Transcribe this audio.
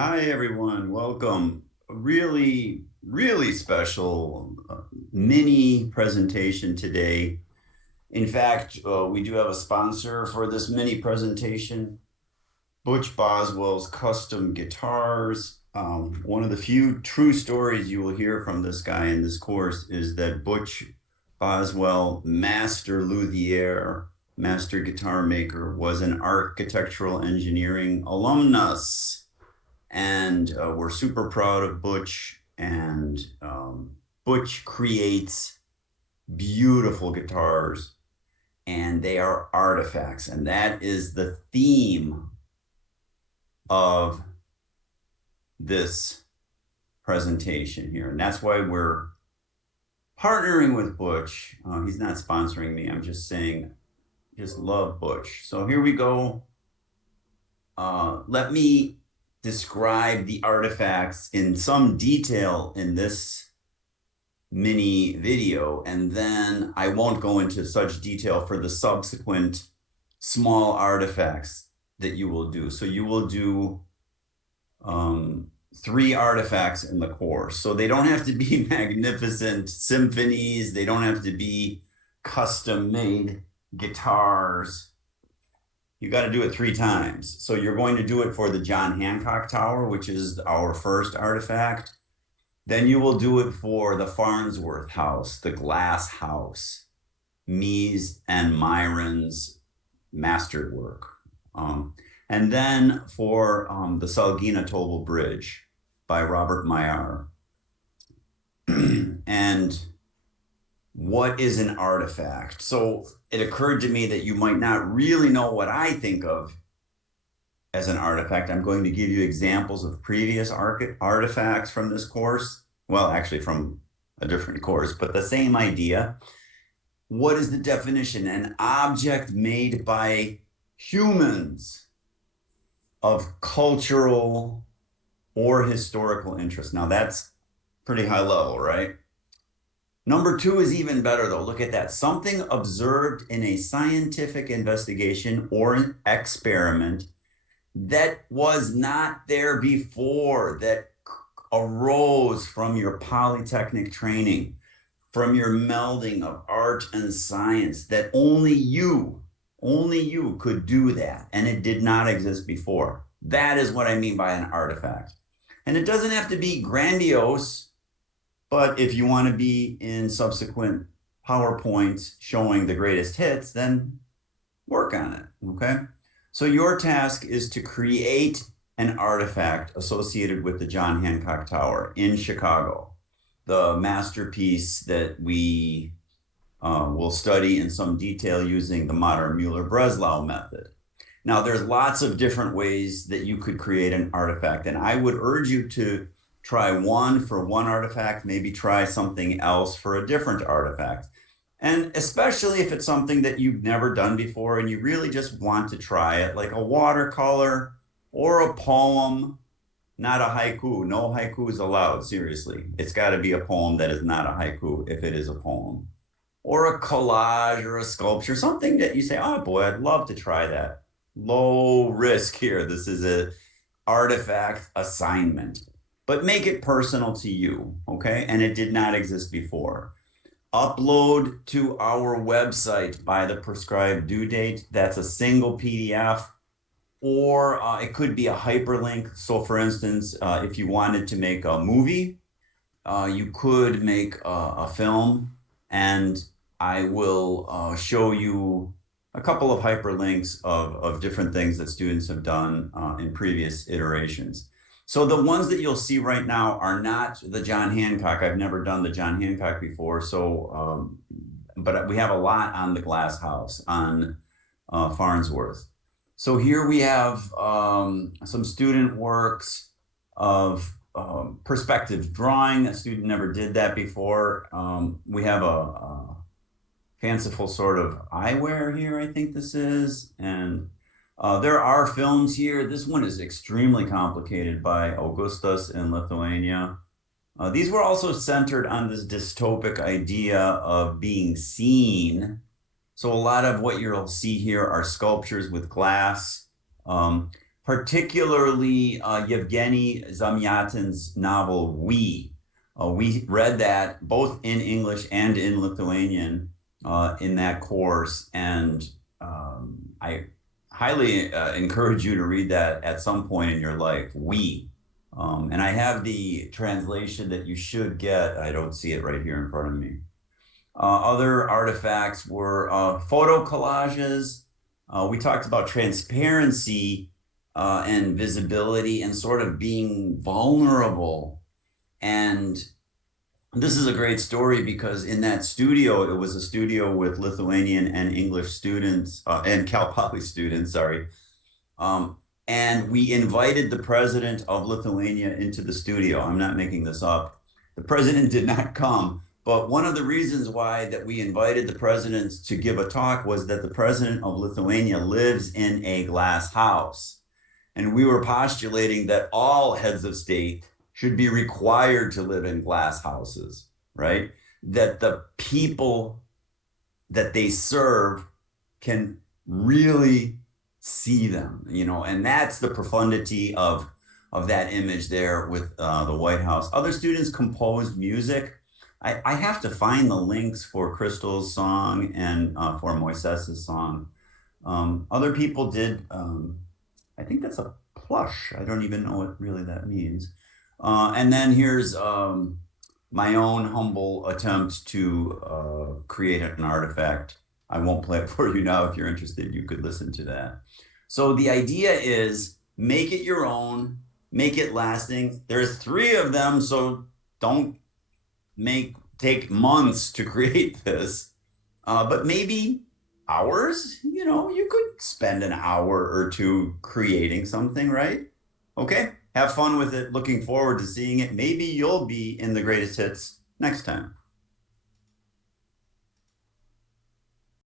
Hi, everyone. Welcome. A really special mini presentation today. In fact, we do have a sponsor for this mini presentation, Butch Boswell's Custom Guitars. One of the few true stories you will hear from this guy in this course is that Butch Boswell, master luthier, master guitar maker, was an architectural engineering alumnus. And we're super proud of Butch. And Butch creates beautiful guitars, and they are artifacts. And that is the theme of this presentation here. And that's why we're partnering with Butch. He's not sponsoring me. I'm just saying, just love Butch. So here we go. Let me describe the artifacts in some detail in this mini video, and then I won't go into such detail for the subsequent small artifacts that you will do. So you will do 3 artifacts in the course. So they don't have to be magnificent symphonies. They don't have to be custom made guitars. You got to do it 3 times. So you're going to do it for the John Hancock Tower, which is our first artifact. Then you will do it for the Farnsworth House, the Glass House, Mies and Myron's masterwork. And then for the Salgina Tobel Bridge by Robert Mayer. And what is an artifact? So it occurred to me that you might not really know what I think of as an artifact. I'm going to give you examples of previous artifacts from this course. Well, actually from a different course, but the same idea. What is the definition? An object made by humans of cultural or historical interest. Now that's pretty high level, right? Number 2 is even better, though. Look at that. Something observed in a scientific investigation or an experiment that was not there before, that arose from your polytechnic training, from your melding of art and science, that only you could do that, and it did not exist before. That is what I mean by an artifact. And it doesn't have to be grandiose. But if you want to be in subsequent PowerPoints showing the greatest hits, then work on it, okay? So your task is to create an artifact associated with the John Hancock Tower in Chicago, the masterpiece that we will study in some detail using the modern Mueller-Breslau method. Now, there's lots of different ways that you could create an artifact, and I would urge you to try one for one artifact, maybe try something else for a different artifact. And especially if it's something that you've never done before and you really just want to try it, like a watercolor or a poem, not a haiku. No haiku is allowed, seriously. It's got to be a poem that is not a haiku if it is a poem. Or a collage or a sculpture, something that you say, oh boy, I'd love to try that. Low risk here. This is an artifact assignment. But make it personal to you, okay? And it did not exist before. Upload to our website by the prescribed due date. That's a single PDF, or it could be a hyperlink. So for instance, if you wanted to make a movie, you could make a film, and I will show you a couple of hyperlinks of different things that students have done in previous iterations. So the ones that you'll see right now are not the John Hancock. I've never done the John Hancock before. So, but we have a lot on the Glass House, on Farnsworth. So here we have some student works of perspective drawing. A student never did that before. We have a fanciful sort of eyewear here, I think this is. And there are films here. This one is extremely complicated by Augustas in Lithuania. These were also centered on this dystopic idea of being seen. So a lot of what you'll see here are sculptures with glass. particularly Yevgeny Zamyatin's novel We. We read that both in English and in Lithuanian in that course, and I highly encourage you to read that at some point in your life. We. And I have the translation that you should get. I don't see it right here in front of me. Other artifacts were photo collages. We talked about transparency and visibility and sort of being vulnerable. And this is a great story because in that studio, it was a studio with Lithuanian and English students and Cal Poly students, sorry. Um, and we invited the president of Lithuania into the studio. I'm not making this up. The president did not come, but one of the reasons why that we invited the president to give a talk was that the president of Lithuania lives in a glass house. And we were postulating that all heads of state should be required to live in glass houses, right? That the people that they serve can really see them, and that's the profundity of that image there with the White House. Other students composed music. I have to find the links for Crystal's song and for Moises's song. Other people did, I think that's a plush. I don't even know what really that means. And then here's my own humble attempt to create an artifact. I won't play it for you now. If you're interested, you could listen to that. So the idea is make it your own, make it lasting. There's 3 of them, so don't take months to create this, but maybe hours. You could spend an hour or 2 creating something, right? Okay, have fun with it. Looking forward to seeing it. Maybe you'll be in the greatest hits next time.